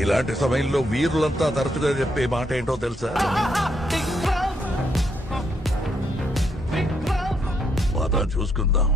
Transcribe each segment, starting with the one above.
ఇలాంటి సమయంలో వీరులంతా తరచుగా చెప్పే మాట ఏంటో తెలుసా? పద చూసుకుందాం.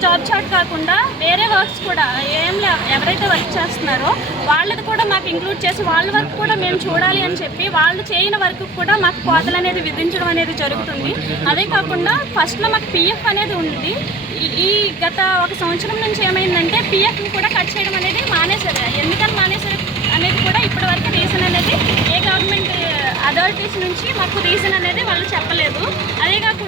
జాబ్ చాట్ కాకుండా వేరే వర్క్స్ కూడా ఏం లే- ఎవరైతే వర్క్ చేస్తున్నారో వాళ్ళది కూడా మాకు ఇంక్లూడ్ చేసి వాళ్ళ వర్క్ కూడా మేము చూడాలి అని చెప్పి వాళ్ళు చేయని వర్క్ కూడా మాకు కోతలు అనేది విధించడం అనేది జరుగుతుంది. అదే కాకుండా ఫస్ట్లో మాకు పిఎఫ్ అనేది ఉంది. ఈ- ఈ గత ఒక సంవత్సరం నుంచి ఏమైందంటే పిఎఫ్ కూడా కట్ చేయడం అనేది మానేశారు. ఎందుకని మానేశారు అనేది కూడా ఇప్పటి వరకు రీజన్ అనేది ఏ గవర్నమెంట్ అథారిటీస్ eh, నుంచి మాకు రీజన్ అనేది వాళ్ళు చెప్పలేదు. అదే కాకుండా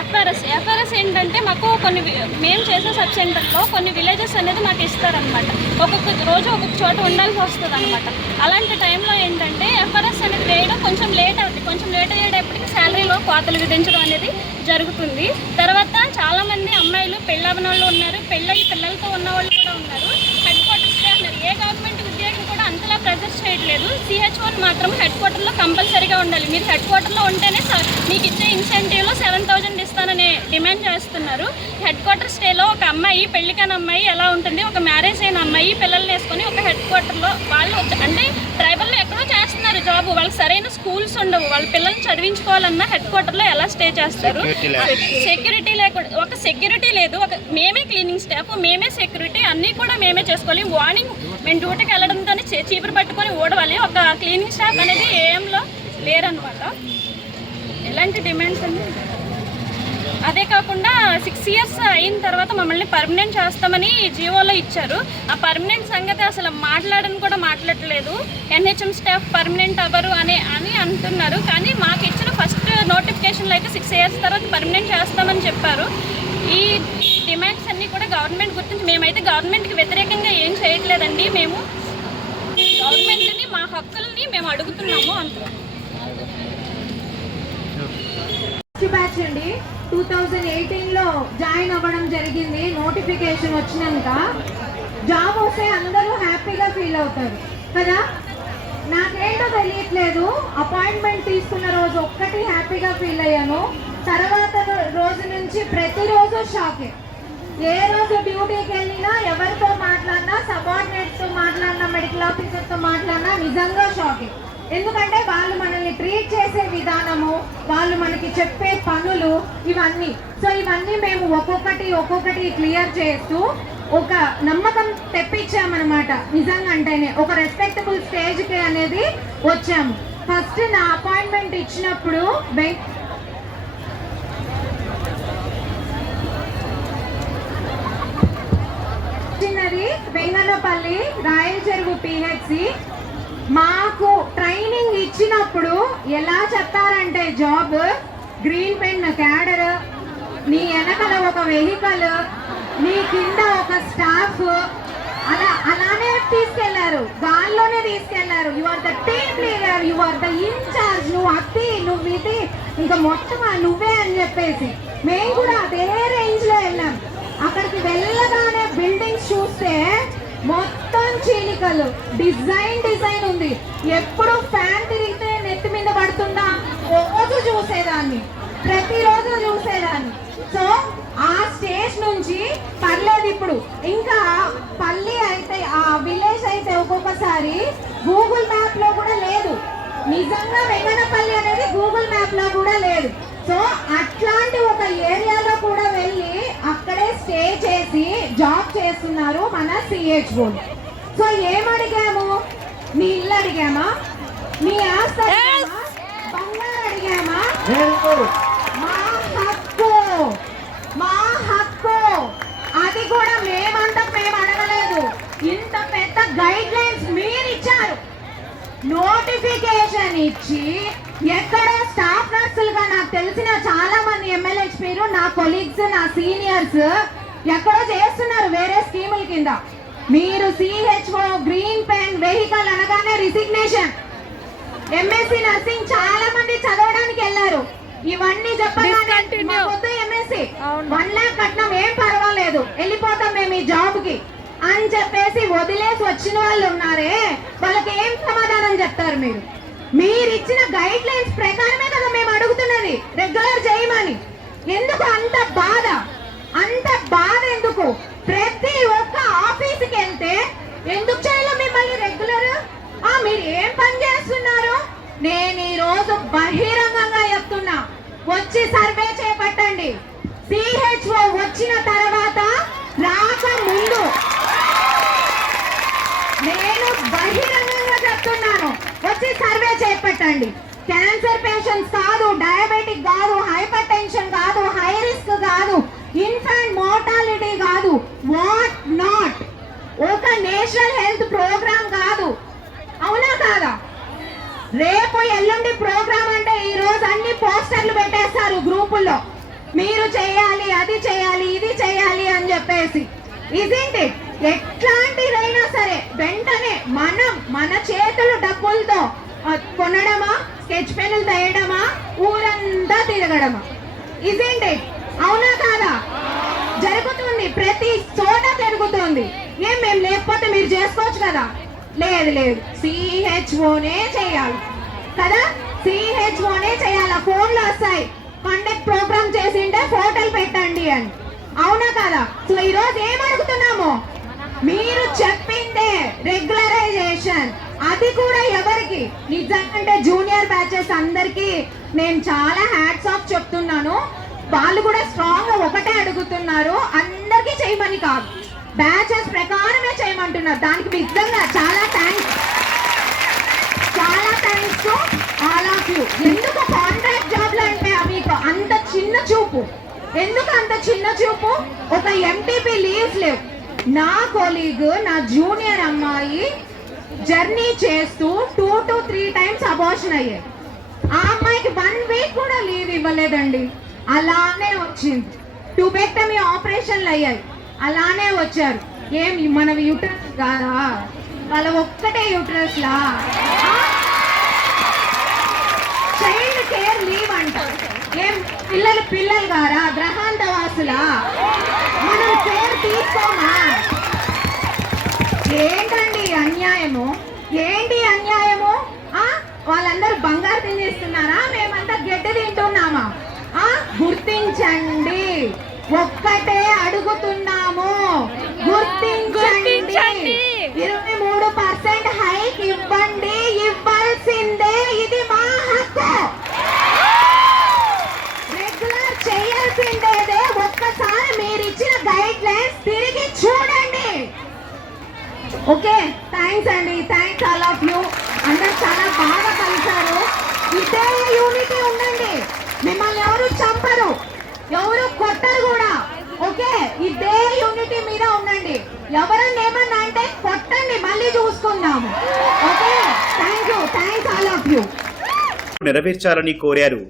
ఎఫ్ఆర్ఎస్ ఎఫ్ఆర్ఎస్ ఏంటంటే మాకు కొన్ని మేము చేసే సబ్ సెంటర్లో కొన్ని విలేజెస్ అనేది మాకు ఇస్తారనమాట ఒక్కొక్క రోజు ఒక్కొక్క చోట ఉండాల్సి వస్తుంది అనమాట అలాంటి టైంలో ఏంటంటే ఎఫ్ఆర్ఎస్ అనేది వేయడం కొంచెం లేట్ అవుతుంది కొంచెం లేట్ అయ్యేటప్పటికి శాలరీలో కోతలు విధించడం అనేది జరుగుతుంది. తర్వాత చాలామంది అమ్మాయిలు పెళ్ళి వాళ్ళు ఉన్నారు. పెళ్ళయి పిల్లలతో ఉన్న వాళ్ళు కూడా ఉన్నారు. హెడ్ క్వార్టర్స్కే ఉన్నారు. ఏ గవర్నమెంట్ ఉద్యోగం కూడా అంతలా ప్రెజర్ చేయట్లేదు. సిహెచ్ఓని మాత్రం హెడ్ క్వార్టర్లో కంపల్సరీగా ఉండాలి. మీరు హెడ్ క్వార్టర్లో ఉంటేనే మీకు ఇచ్చే ఇన్సెంటివ్ డిమాండ్ చేస్తున్నారు. హెడ్ క్వార్టర్ స్టేలో ఒక అమ్మాయి పెళ్ళికైన అమ్మాయి ఎలా ఉంటుంది ఒక మ్యారేజ్ అయిన అమ్మాయి పిల్లల్ని వేసుకొని ఒక హెడ్ క్వార్టర్లో వాళ్ళు అంటే ట్రైబల్లో ఎక్కడో చేస్తున్నారు జాబ్ వాళ్ళకి సరైన స్కూల్స్ ఉండవు. వాళ్ళ పిల్లల్ని చదివించుకోవాలన్నా హెడ్ క్వార్టర్లో ఎలా స్టే చేస్తారు? సెక్యూరిటీ లేకుండా. ఒక సెక్యూరిటీ లేదు. ఒక మేమే క్లీనింగ్ స్టాఫ్ మేమే సెక్యూరిటీ అన్నీ కూడా మేమే చేసుకోవాలి. మార్నింగ్ మేము డ్యూటీకి వెళ్ళడంతోనే చే- చీపురు పట్టుకొని ఓడవాలి ఒక క్లీనింగ్ స్టాఫ్ అనేది ఏఎంలో లేరనమాట ఎలాంటి డిమాండ్స్ అండి? అదే కాకుండా సిక్స్ ఇయర్స్ అయిన తర్వాత మమ్మల్ని పర్మనెంట్ చేస్తామని జియోలో ఇచ్చారు. ఆ పర్మనెంట్ సంగతి అసలు మాట్లాడని కూడా మాట్లాడట్లేదు ఎన్హెచ్ఎం స్టాఫ్ పర్మనెంట్ అవ్వరు అని అని అంటున్నారు. కానీ మాకు ఇచ్చిన ఫస్ట్ నోటిఫికేషన్లో అయితే సిక్స్ ఇయర్స్ తర్వాత పర్మనెంట్ చేస్తామని చెప్పారు. ఈ డిమాండ్స్ అన్నీ కూడా గవర్నమెంట్ గుర్తించి మేమైతే గవర్నమెంట్కి వ్యతిరేకంగా ఏం చేయట్లేదండి. మేము గవర్నమెంట్ని మా హక్కుల్ని మేము అడుగుతున్నాము అంటున్నాం. బ్యాచ్ అండి. టూ థౌజండ్ ఎయిటీన్లో జాయిన్ అవ్వడం జరిగింది. నోటిఫికేషన్ వచ్చినాక జాబ్ వస్తే అందరూ హ్యాపీగా ఫీల్ అవుతారు. కదా? నాకేంటో తెలియట్లేదు. అపాయింట్మెంట్ తీసుకున్న రోజు ఒక్కటి హ్యాపీగా ఫీల్ అయ్యాను. తర్వాత రోజు నుంచి ప్రతిరోజు షాకే. ఏ రోజు డ్యూటీకి వెళ్ళినా ఎవరితో మాట్లాడినా సబార్డినేట్తో మాట్లాడినా మెడికల్ ఆఫీసర్తో మాట్లాడినా నిజంగా షాకింగ్ ఎందుకంటే వాళ్ళు మనల్ని ట్రీట్ చేసే విధానము వాళ్ళు మనకి చెప్పే పనులు ఇవన్నీ. సో ఇవన్నీ మేము ఒక్కొక్కటి ఒక్కొక్కటి క్లియర్ చేస్తూ ఒక నమ్మకం తెప్పించామన్నమాట. నిజంగా అంటేనే ఒక రెస్పెక్టబుల్ స్టేజ్కి అనేది వచ్చాము. ఫస్ట్ నా అపాయింట్మెంట్ ఇచ్చినప్పుడు బె చిన్నది వెంగనపల్లి రాయల చెరువు పిహెచ్సి మాకు ట్రైనింగ్ ఇచ్చినప్పుడు ఎలా చెప్పారంటే జాబ్ గ్రీన్ పెన్ క్యాడర్ నీ వెనకల ఒక వెహికల్ నీ కింద ఒక స్టాఫ్ అలా అలానే తీసుకెళ్ళారు. దానిలోనే తీసుకెళ్ళారు. You are the team leader you are the incharge నువ్వు అత్తి నువ్వు ఇది ఇంకా మొత్తం నువ్వే అని చెప్పేసి. మేము కూడా అదే రేంజ్లో వెళ్ళాం. అక్కడికి వెళ్ళగానే బిల్డింగ్స్ చూస్తే మొత్తం చీలికలు. డిజైన్ డిజైన్ ఉంది. ఎప్పుడు ఫ్యాన్ తిరిగితే నెత్తి మీద పడుతుందా? రోజు చూసేదాన్ని. ప్రతిరోజు చూసేదాన్ని. సో ఆ స్టేజ్ నుంచి పర్లేదు ఇప్పుడు. ఇంకా పల్లి అయితే ఆ విలేజ్ అయితే ఒక్కొక్కసారి గూగుల్ మ్యాప్లో కూడా లేదు. నిజంగా వెంగనపల్లి అనేది గూగుల్ మ్యాప్లో కూడా లేదు. సో అట్లాంటి ఒక ఏరియాలో కూడా వెళ్ళి అక్కడే స్టే చేసి జాబ్ చేస్తున్నారు మన సిహెచ్ఓ సో ఏం అడిగాము? నీ ఇల్లు అడిగామా? నీ ఆస్తి అడిగామా? బంగారు అడిగామా? మా హక్కు. మా హక్కు. అది కూడా మేమంతా మేము అడగలేదు. ఇంత పెద్ద గైడ్ ఇచ్చారు నోటిఫికేషన్ ఇచ్చి ఎక్కడో స్టాఫ్ నర్సులుగా నాకు తెలిసిన చాలా మంది ఎమ్మెల్యేస్ పేరు నా కొలీగ్స్ నా సీనియర్స్ ఎక్కడో చేస్తున్నారు వేరే స్కీముల కింద. మీరు సిహెచ్ఓ గ్రీన్ పెన్ వెహికల్ అనగానే రిసిగ్నేషన్ ఎంఎస్సి నర్సింగ్ చాలా మంది చదవడానికి వెళ్ళారు. ఇవన్నీ మాకొద్దు ఎంఎస్సి వన్ లాక్ కట్నం ఏం పర్వాలేదు. వెళ్ళిపోతాం మేము ఈ జాబ్కి అని చెప్పేసి వదిలేసి వచ్చిన వాళ్ళు ఉన్నారే వాళ్ళకి ఏం సమాధానం చెప్తారు మీరు? మీరు ఇచ్చిన గైడ్ లైన్స్ ప్రకారమే కదా మేము అడుగుతున్నది రెగ్యులర్ చేయమని. ఎందుకు అంత బాధ? అంత బాధ ఎందుకు? ప్రతి ఒక్క ఆఫీస్కి వెళ్తే ఎందుకు చేయాలి మిమ్మల్ని రెగ్యులర్ ఆ మీరు ఏం పని చేస్తున్నారు? నేను ఈ రోజు బహిరంగంగా చెప్తున్నా. వచ్చి సర్వే చేపట్టండి. సిహెచ్ఓ వచ్చిన తర్వాత రాక ముందు నేను బహిరంగంగా చెప్తున్నాను. వచ్చి సర్వే చేపట్టండి క్యాన్సర్ పేషెంట్స్ కాదు డయాబెటిక్ కాదు హైపర్ టెన్షన్ కాదు హై రిస్క్ కాదు ఇన్ఫాంట్ మోర్టాలిటీ కాదు. వాట్ నాట్ ఒక నేషనల్ హెల్త్ ప్రోగ్రామ్ కాదు. అవునా కాదా? రేపు ఎల్లుండి ప్రోగ్రామ్ అంటే ఈ రోజు అన్ని పోస్టర్లు పెట్టేస్తారు గ్రూపుల్లో. మీరు చేయాలి అది చేయాలి ఇది చేయాలి అని చెప్పేసి. ఇట్ ఎట్లాంటిదైనా సరే వెంటనే మనం మన చేతులు డబ్బులతో కొనడమా? స్కెచ్ పెన్నులు తేయడమా? ఊరంతా తిరగడమా? ఇదేంటి? అవునా కాదా? జరుగుతుంది. ప్రతి చోట జరుగుతుంది. ఏం మేము లేకపోతే మీరు చేసుకోవచ్చు కదా? లేదు లేదు. సిహెచ్ఓనే చేయాలి. కదా? సిహెచ్ఓనే చేయాలి? ఫోన్లు వస్తాయి. కండక్ట్ ప్రోగ్రామ్ చేసింటే ఫోటోలు పెట్టండి అని. అవునా కదా? సో ఈరోజు ఏం అడుగుతున్నాము మీరు చెప్పిందే రెగ్యులరైజేషన్. అది కూడా ఎవరికి? నిజంగా జూనియర్ బ్యాచెస్ అందరికి నేను చాలా హ్యాట్స్ ఆఫ్ చెప్తున్నాను. వాళ్ళు కూడా స్ట్రాంగ్గా ఒకటే అడుగుతున్నారు. అందరికీ చేయమని కాదు. బ్యాచెస్ ప్రకారమే చేయమంటున్నారు. దానికి నిజంగా చాలా థ్యాంక్స్ చాలా thanks to all of you ఎందుకు కాంట్రాక్ట్ జాబ్లు అంటే మీకు అంత చిన్న చూపు? ఎందుకు అంత చిన్న చూపు? ఒక ఎంటీపీ లీవ్స్ లేవు. నా కొలీగ్ నా జూనియర్ అమ్మాయి జర్నీ చేస్తూ two to three times abortion అయ్యాయి. ఆ అమ్మాయికి వన్ వీక్ కూడా లీవ్ ఇవ్వలేదండి. అలానే వచ్చింది. ట్యూబెక్టమీ ఆపరేషన్లు అయ్యాయి. అలానే వచ్చారు. ఏం మన యూట్రస్ కాదా వాళ్ళ ఒక్కటే యూట్రస్లా? చైల్డ్ కేర్ లీవ్ అంట ఏం పిల్లలు పిల్లలు గారా గ్రహాంత వాసుల మనం కేర్ తీసుకోమా? ఏంటండి అన్యాయము? ఏంటి అన్యాయము? ఆ వాళ్ళందరూ బంగారు తినేస్తున్నారా? మేమంతా గడ్డి తింటున్నామా? ఆ గుర్తించండి. ఒక్కటే అడుగుతున్నాము గుర్తించండి గుర్తించండి. ఇరవై మూడు పర్సెంట్ హైక్ ఇవ్వండి ఓకే థ్యాంక్స్ అండి. థ్యాంక్స్ ఆల్ ఆఫ్ యూ అందరు చాలా బాగా కలిశారు. ఇదే యూనిటీ ఉండండి మిమ్మల్ని ఎవరు చంపరు. ఎవరు కొట్టరు కూడా. ఓకే ఇదే యూనిటీ మీద ఉండండి ఎవరన్నా ఏమన్నా అంటే కొట్టండి మళ్ళీ చూసుకుందాము. Okay thank you thanks all of you నెరవేర్చాలని కోరారు.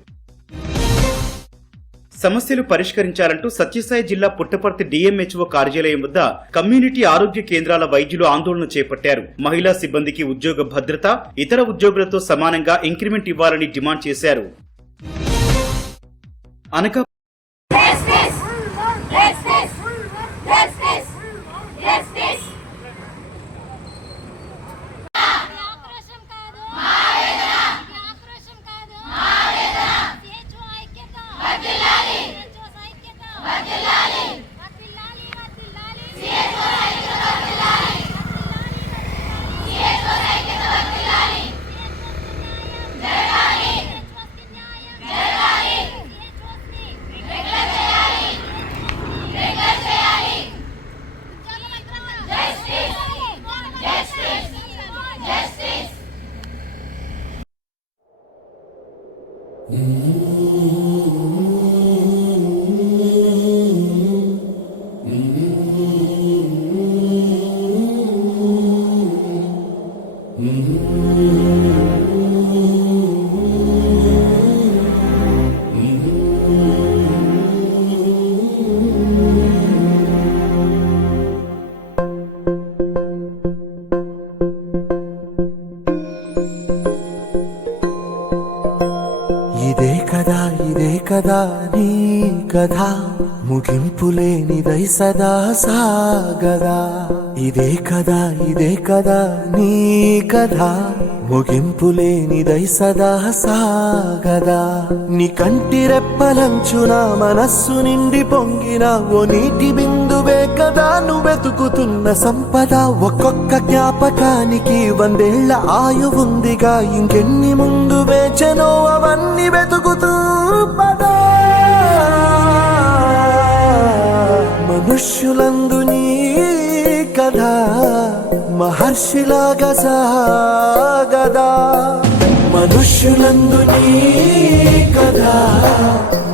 సమస్యలు పరిష్కరించాలంటూ సత్యసాయి జిల్లా పుట్టపర్తి డిఎంహెచ్ఓ కార్యాలయం వద్ద కమ్యూనిటీ ఆరోగ్య కేంద్రాల వైద్యులు ఆందోళన చేపట్టారు. మహిళా సిబ్బందికి ఉద్యోగ భద్రత ఇతర ఉద్యోగులతో సమానంగా ఇంక్రిమెంట్ ఇవ్వాలని డిమాండ్ చేశారు. అనకా సదా సాగదా ఇదే కదా ఇదే కదా నీ కథ. ముగింపు లేనిదై సదా సాగదా నీ కంటి రెప్పలంచున మనస్సు నిండి పొంగిన ఓ నీటి బిందువే కదా నువ్వు వెతుకుతున్న సంపద. ఒక్కొక్క జ్ఞాపకానికి వందేళ్ళ ఆయువుందిగా ఇంకెన్ని ముందు వేచనో అవన్నీ వెతుకుతూ మనుష్యులందు నీ కథ మహర్షిలాగా సాగదా. మనుష్యులందు నీ కథ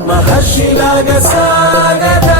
మహర్షిలాగా సాగదా.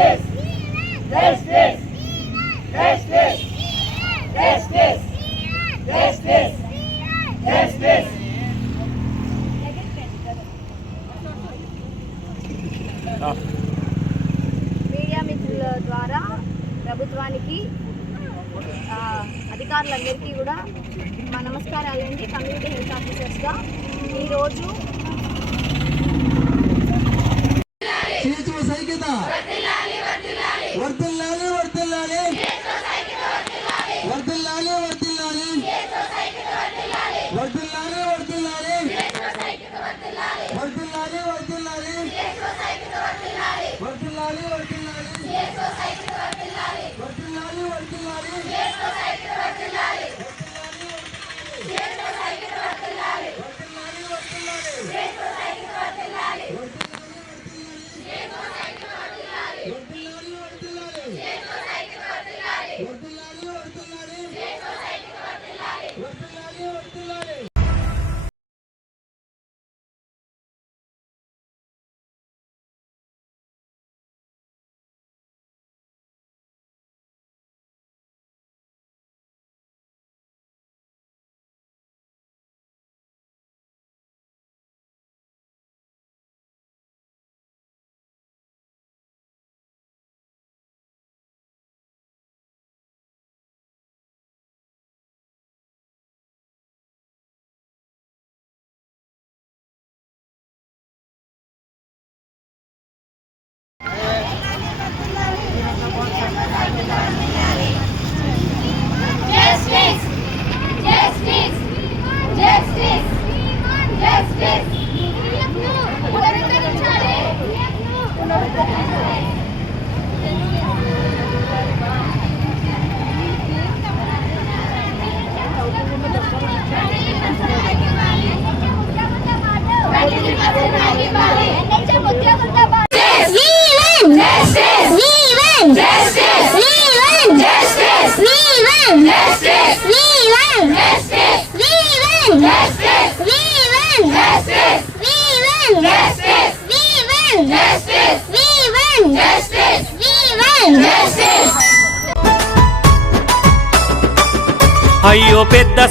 Yes. Yes.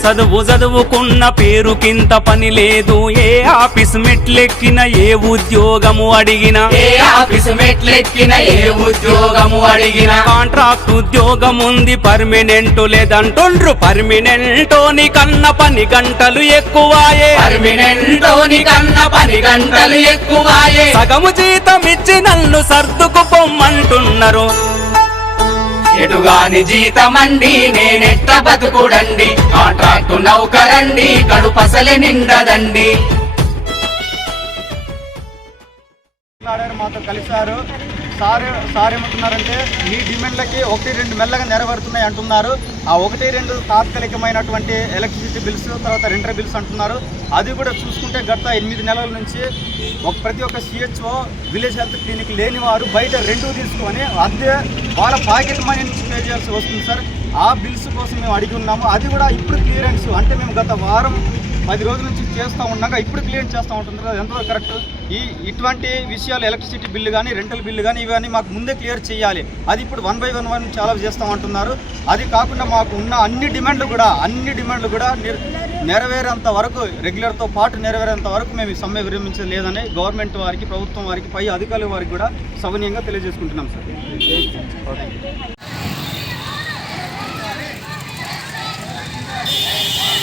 చదువు చదువుకున్న పేరుకింత పని లేదు. ఏ ఆఫీస్ మెట్లెక్కిన ఏ ఉద్యోగము అడిగినా. ఏ ఆఫీస్ మెట్లెక్కిన ఏ ఉద్యోగము అడిగినా. కాంట్రాక్ట్ ఉద్యోగం ఉంది పర్మినెంట్ లేదంటుండ్రు. పర్మినెంటోని కన్న పని గంటలు ఎక్కువాయే. పర్మినెంటోని కన్న పని గంటలు ఎక్కువాయే. సగము జీతం ఇచ్చి నన్ను సర్దుకు పొమ్మంటున్నారు. ఎటుగాని జీతమండి నేనెట్ట బతుకుడండి. కాంట్రాక్టు నౌకరండి కడుపసలి నిండదండి. మాతో కలిశారు. సార్ సార్ ఏమంటున్నారంటే మీ డిమాండ్లకి ఒకటి రెండు మెల్లగా నెరవేరుతున్నాయి అంటున్నారు. ఆ ఒకటి రెండు తాత్కాలికమైనటువంటి ఎలక్ట్రిసిటీ బిల్స్ తర్వాత రెంటర్ బిల్స్ అంటున్నారు. అది కూడా చూసుకుంటే గత ఎనిమిది నెలల నుంచి ఒక ప్రతి ఒక్క సిహెచ్ఓ విలేజ్ హెల్త్ క్లినిక్ లేని వారు బయట రెండు తీసుకొని అద్దె వాళ్ళ పాకెట్ మనీ నుంచి పే చేయాల్సి వస్తుంది సార్. ఆ బిల్స్ కోసం మేము అడిగి ఉన్నాము. అది కూడా ఇప్పుడు క్లియరెన్స్. అంటే మేము గత వారం పది రోజుల నుంచి చేస్తూ ఉండగా ఇప్పుడు క్లియర్ చేస్తూ ఉంటుంది అది ఎంతవరకు కరెక్ట్ ఈ ఇటువంటి విషయాలు ఎలక్ట్రిసిటీ బిల్లు కానీ రెంటల్ బిల్లు కానీ ఇవన్నీ మాకు ముందే క్లియర్ చేయాలి. అది ఇప్పుడు వన్ బై వన్ వన్ చాలా చేస్తామంటున్నారు అది కాకుండా మాకు ఉన్న అన్ని డిమాండ్లు కూడా అన్ని డిమాండ్లు కూడా నెరవేరేంత వరకు రెగ్యులర్తో పాటు నెరవేరేంత వరకు మేము ఈ సమ్మె విరమించలేదని గవర్నమెంట్ వారికి ప్రభుత్వం వారికి పై అధికారుల వారికి కూడా సవనీయంగా తెలియజేసుకుంటున్నాం సార్.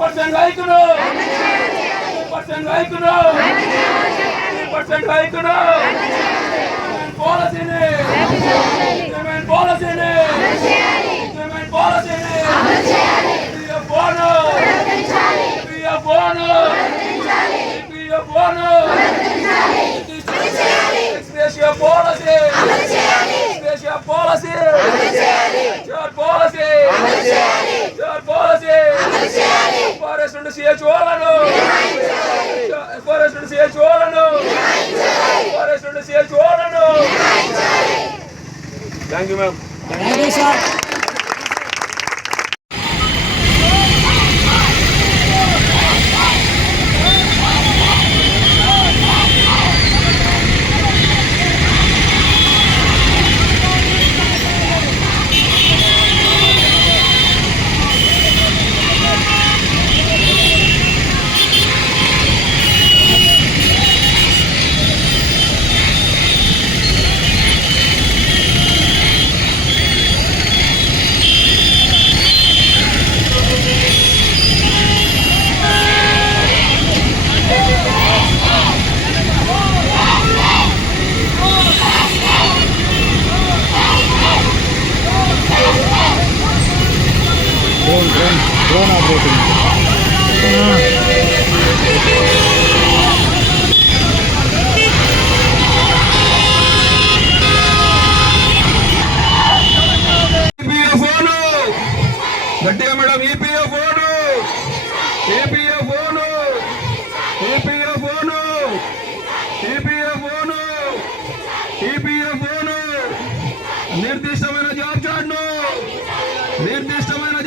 పర్సెంట్ రైతులు. పర్సెంట్ రైతులు. పర్సెంట్ రైతులు. పాలసీని. ఇంక్రిమెంట్ పాలసీని. ఇంక్రిమెంట్ పాలసీని. పిఎఫ్ బోనస్ పిఎఫ్ ఫారెస్ట్ నుండి సిహెచ్ఓలను ఫారెస్ట్ నుండి సిహెచ్ఓలను ఫారెస్ట్ నుండి సిహెచ్ఓలను థ్యాంక్ యూ మ్యామ్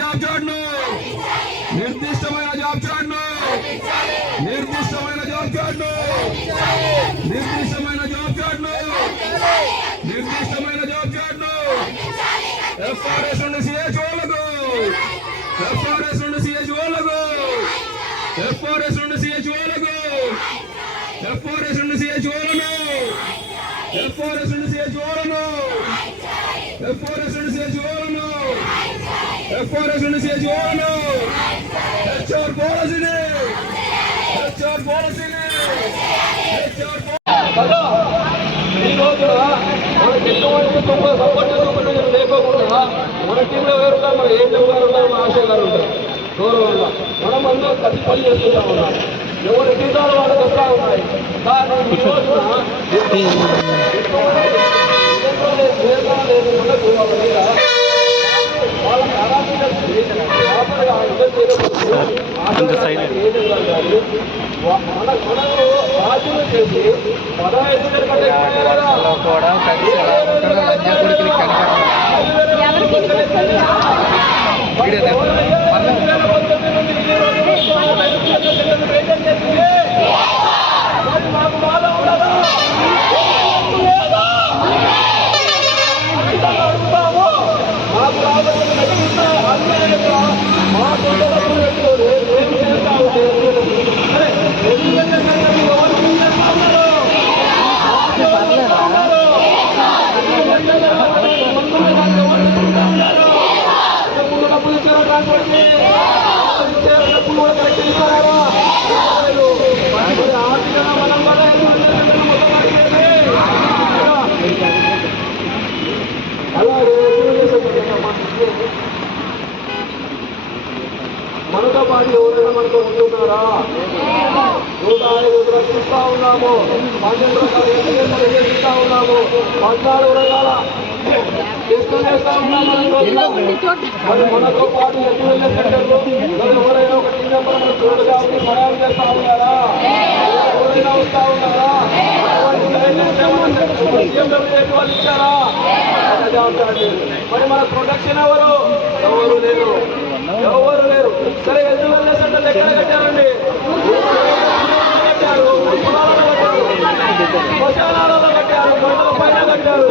జాబ్ చూడను నిర్దిష్టమైన జాబ్ చూడను నిర్దిష్టమైన జాబ్ చూడను నిర్దిష్టమైన జాబ్ చూడను నిర్దిష్టమైన జాబ్ చూడను ఎఫ్ఆర్ఎస్ నుండి సిఏ చూడలేదు ఎఫ్ఆర్ఎస్ నుండి సిఏ చూడలేదు ఎఫ్ఆర్ఎస్ నుండి సిఏ చూడలేదు ఎఫ్ఆర్ఎస్ నుండి సిఏ చూడను ఎఫ్ఆర్ఎస్ నుండి సిఏ చూడను ఎఫ్ఆర్ఎస్ నుండి ఎఫ్ఆర్ఎస్ నుండి సిహెచ్ఓలను హెచ్ఆర్ పాలసీని. హెచ్ఆర్ పాలసీని. హెచ్ఆర్ కదా? ఈ రోజున మనకి ఎటువంటి గొప్ప సపోర్ట్ సూపర్విజన్ లేకోకుండా మన టీంలో ఎవరుగా మన ఏం గారు ఉన్నారు? మన ఆశయ గారు ఉంటారు గౌరవంగా. మనం అందరం కలిసి పని చేసుకుంటా ఉన్నాం. ఎవరి జీతాలు వాళ్ళకి వస్తూ ఉన్నాయి. కానీ ఈ రోజున వేతనం లేదు మనకు వాళ్ళ మీద వాళ్ళకి అరాధన చేస్తుంది. ఆఖరిగా ఆ యుద్ధం చేయకపోతే ఆఖరిగా ఏం జరగాలి? వా- మన మనకు బాధ్యత చేసి పదహైదు వేల కంటే ఎక్కువ కదా? ఎవరికి మరి ఎవరైనా రెండు వేల పంతొమ్మిది నుండి ఈ రోజు వరకు పదహైదు వేల పిల్లలు మెయింటైన్ చేసింది. మరి మాకు రాబోతున్న అన్యాయంగా మా సొంత మనతో పాటు ఎవరైనా మనతో ఉంటున్నారా? నూట ఐదు రక్షిస్తా ఉన్నాము. పన్నెండు రకాల ఎన్నికలు ఇస్తా ఉన్నాము. పద్నాలుగు రకాల మనతో పాటు ఎమ్మెల్యే సెంటర్లు ఎవరైనా ఒక టీం మెంబర్ మన తోడుగా ఉండి సహాయం చేస్తా ఉన్నారా? ఎవరైనా వస్తా ఉన్నారా? వాళ్ళు ఇచ్చారా? మరి మన ప్రొటెక్షన్ ఎవరు? ఎవరు లేరు ఎవరు లేరు? సరే ఎమ్మెల్యే సెంటర్లు ఎక్కడ కట్టారండి? కట్టారు పొలాలలో కట్టారు శ్మశానాలలో కట్టారు కొండల పైన కట్టారు.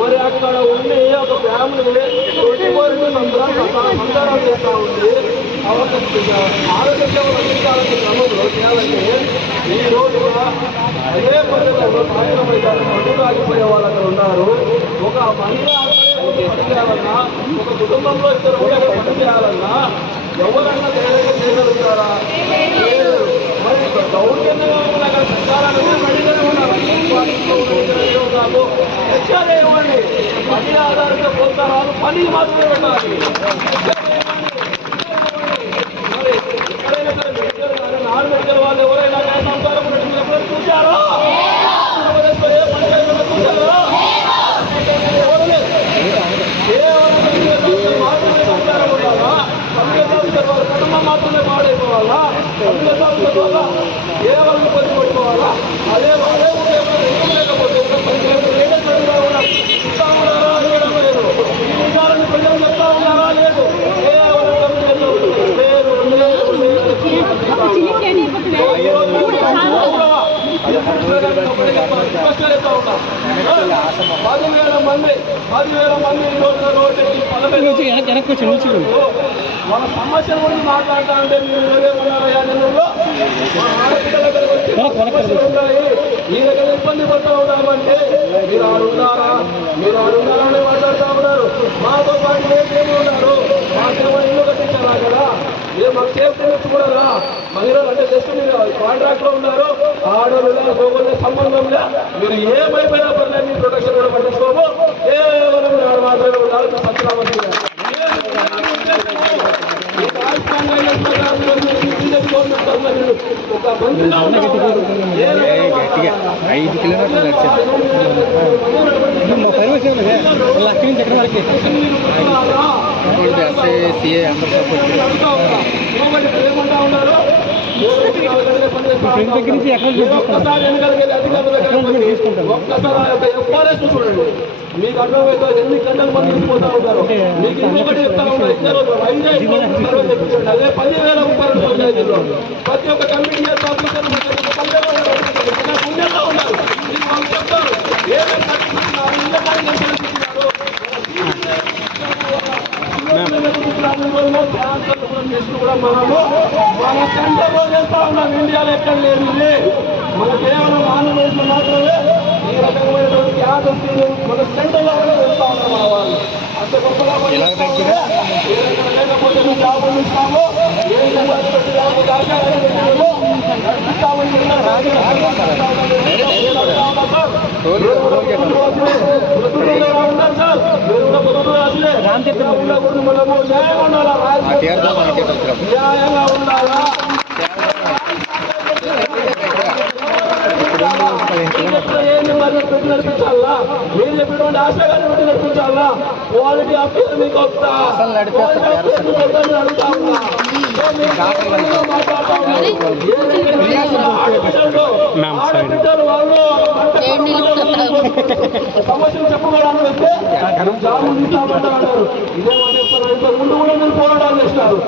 మరి అక్కడ ఉండి ఒక ఫ్యామిలీ ట్వంటీ ఫోర్ ఇంటూ చేస్తూ ఉంది ఆరోగ్య సేవలు అందించాలని క్రమంలో చేయాలంటే ఈ రోజు అదే పరిస్థితుల్లో సాయంత్రం అయితే మందులు రాకపోయే వాళ్ళు అక్కడ ఉన్నారు. ఒక మహిళ పని చేయాలన్నా ఒక కుటుంబంలో ఇద్దరు ఉండి అక్కడ పని చేయాలన్నా ఎవరన్నా ధైర్యంగా చేయగలుగుతారా మరి దౌర్జన్యంగా ఉన్న అక్కడ పెట్టాలని ఉన్నారు. ఇంట్లో ఉన్న ఇద్దరు ఇవ్వండి పని ఆధారిత ప్రోత్సాహాలు పని మాత్రమే పెట్టాలి 봐. రకంగా ఐదు కిలోమీటర్లు లక్ష నుంచి ఎక్కడ వరకు ఎస్ఐ సిఐ అందరూ సపోర్ట్ దగ్గర ఒక్కసారి ఆ యొక్క ఎఫ్ఆర్ఎస్ చూడండి మీకు అర్థమైతే ఎన్ని గంటల మంది తీసుకుపోతా ఉంటారు మీకు ఇంకొకటి చెప్తా ఉన్నారు ఇద్దరు వైజాగ్ అదే పదివేల రూపాయలు పంచాయతీలో ప్రతి ఒక్క కమిటీ ఆఫీసర్ పుణ్యంగా ఉన్నారు. మీకు వాళ్ళు చెప్తారు. ఏమేమి కట్టిస్తున్నారు ఇళ్ళ కార్యక్రమాలు చేస్తున్నారు కూడా మనము. మన సెంటర్లో చేస్తా ఉన్నాం. ఇండియాలో ఎక్కడ లేదు మన కేవలం ఆంధ్రప్రదేశ్లో మాత్రమే ఈ రకమైనటువంటి యాదవ్ మన సెంటర్లో కూడా చేస్తా ఉన్నాం మన వాళ్ళు అంత గొప్పగా పనిచేస్తా ఉంటే, ఏ రకంగా లేకపోతే మేము జాబులు ఇస్తాము ఏ విధంగా జాబులు దాచాలని పెట్టాము, నడిపిస్తామని చెప్పిన న్యాయంగా ఉండాలా మరి పెట్టి నడిపించాలా మీరు చెప్పినటువంటి ఆశ గారిని పెట్టి నడిపించాలా క్వాలిటీ మీకు వస్తా. క్వాలిటీ అప్పీల్ మీకు వాళ్ళు సమస్యలు చెప్పుకోవడానికి వస్తే ఇదే చెప్తారు ఇంతకు ముందు కూడా మీరు పోరాటాలు చేసినారు.